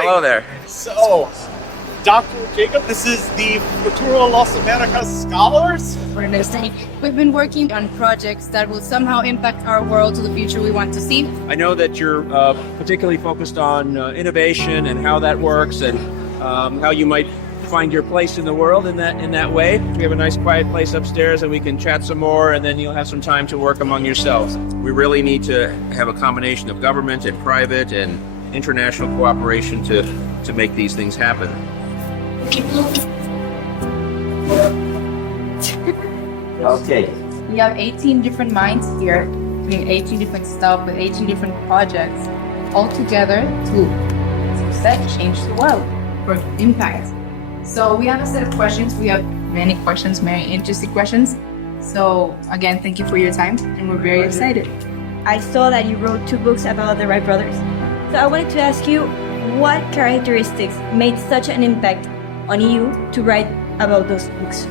Hi. Hello there. So, Dr. Jakab, this is the Futuro Las Américas Scholars. We've been working on projects that will somehow impact our world to the future we want to see. I know that you're particularly focused on innovation and how that works, and how you might find your place in the world in that way. We have a nice quiet place upstairs and we can chat some more, and then you'll have some time to work among yourselves. We really need to have a combination of government and private and international cooperation to make these things happen. Okay. We have 18 different minds here doing 18 different stuff with 18 different projects all together to, as you said, change the world for impact. So we have a set of questions. We have many questions, very interesting questions. So again, thank you for your time, and we're very excited. I saw that you wrote 2 books about the Wright brothers. So I wanted to ask you, what characteristics made such an impact on you to write about those books?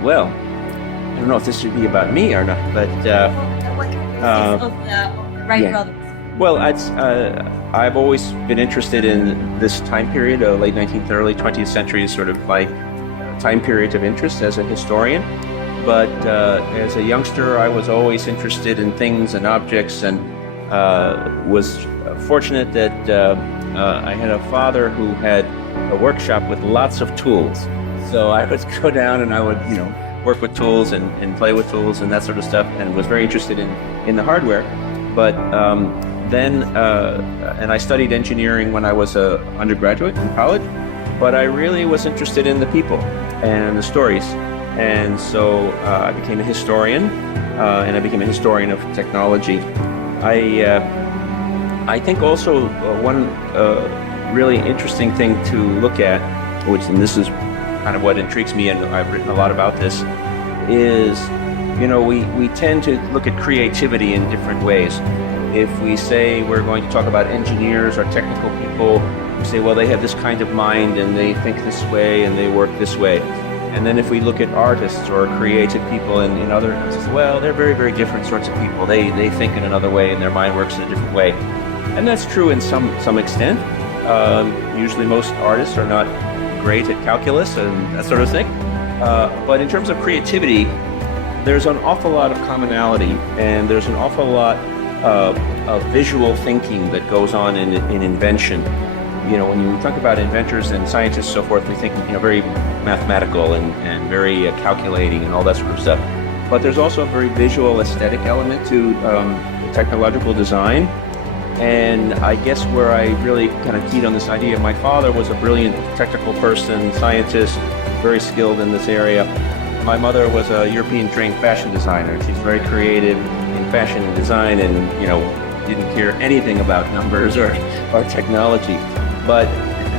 Well, I don't know if this should be about me or not, but What characteristics of the Wright brothers? well, I've always been interested in this time period, late 19th, early 20th century is sort of my time period of interest as a historian. But as a youngster, I was always interested in things and objects, and was fortunate that I had a father who had a workshop with lots of tools. So I would go down and I would, work with tools and play with tools and that sort of stuff, and was very interested in the hardware. But then I studied engineering when I was an undergraduate in college, but I really was interested in the people and the stories. And so I became a historian, and I became a historian of technology. I think also one really interesting thing to look at, and this is kind of what intrigues me, and I've written a lot about this, is, we tend to look at creativity in different ways. If we say we're going to talk about engineers or technical people, we say, well, they have this kind of mind and they think this way and they work this way. And then if we look at artists or creative people in other instances, well, they're very, very different sorts of people. They think in another way and their mind works in a different way. And that's true in some extent. Usually most artists are not great at calculus and that sort of thing. But in terms of creativity, there's an awful lot of commonality, and there's an awful lot of visual thinking that goes on in invention. When you talk about inventors and scientists and so forth, we think very mathematical and very calculating and all that sort of stuff. But there's also a very visual aesthetic element to technological design. And I guess where I really kind of keyed on this idea, my father was a brilliant technical person, scientist, very skilled in this area. My mother was a European-trained fashion designer. She's very creative in fashion and design, and didn't care anything about numbers or technology. But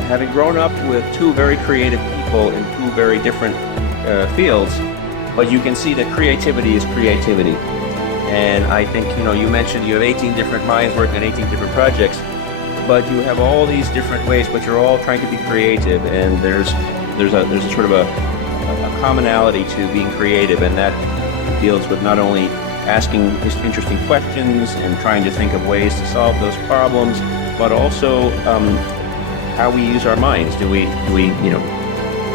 having grown up with 2 very creative people in 2 very different fields, but you can see that creativity is creativity. And I think, you mentioned you have 18 different minds working on 18 different projects, but you have all these different ways, but you're all trying to be creative, and there's a sort of a commonality to being creative, and that deals with not only asking interesting questions and trying to think of ways to solve those problems, but also how we use our minds. Do we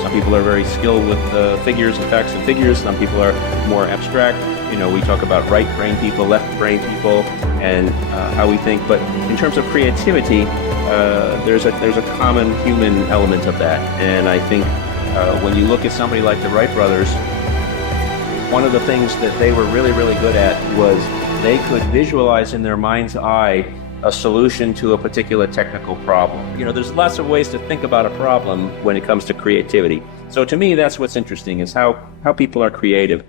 some people are very skilled with figures and facts and figures. Some people are more abstract. We talk about right brain people, left brain people, and how we think. But in terms of creativity, there's a common human element of that. And I think when you look at somebody like the Wright brothers, one of the things that they were really, really good at was they could visualize in their mind's eye a solution to a particular technical problem. There's lots of ways to think about a problem when it comes to creativity. So to me, that's what's interesting, is how people are creative.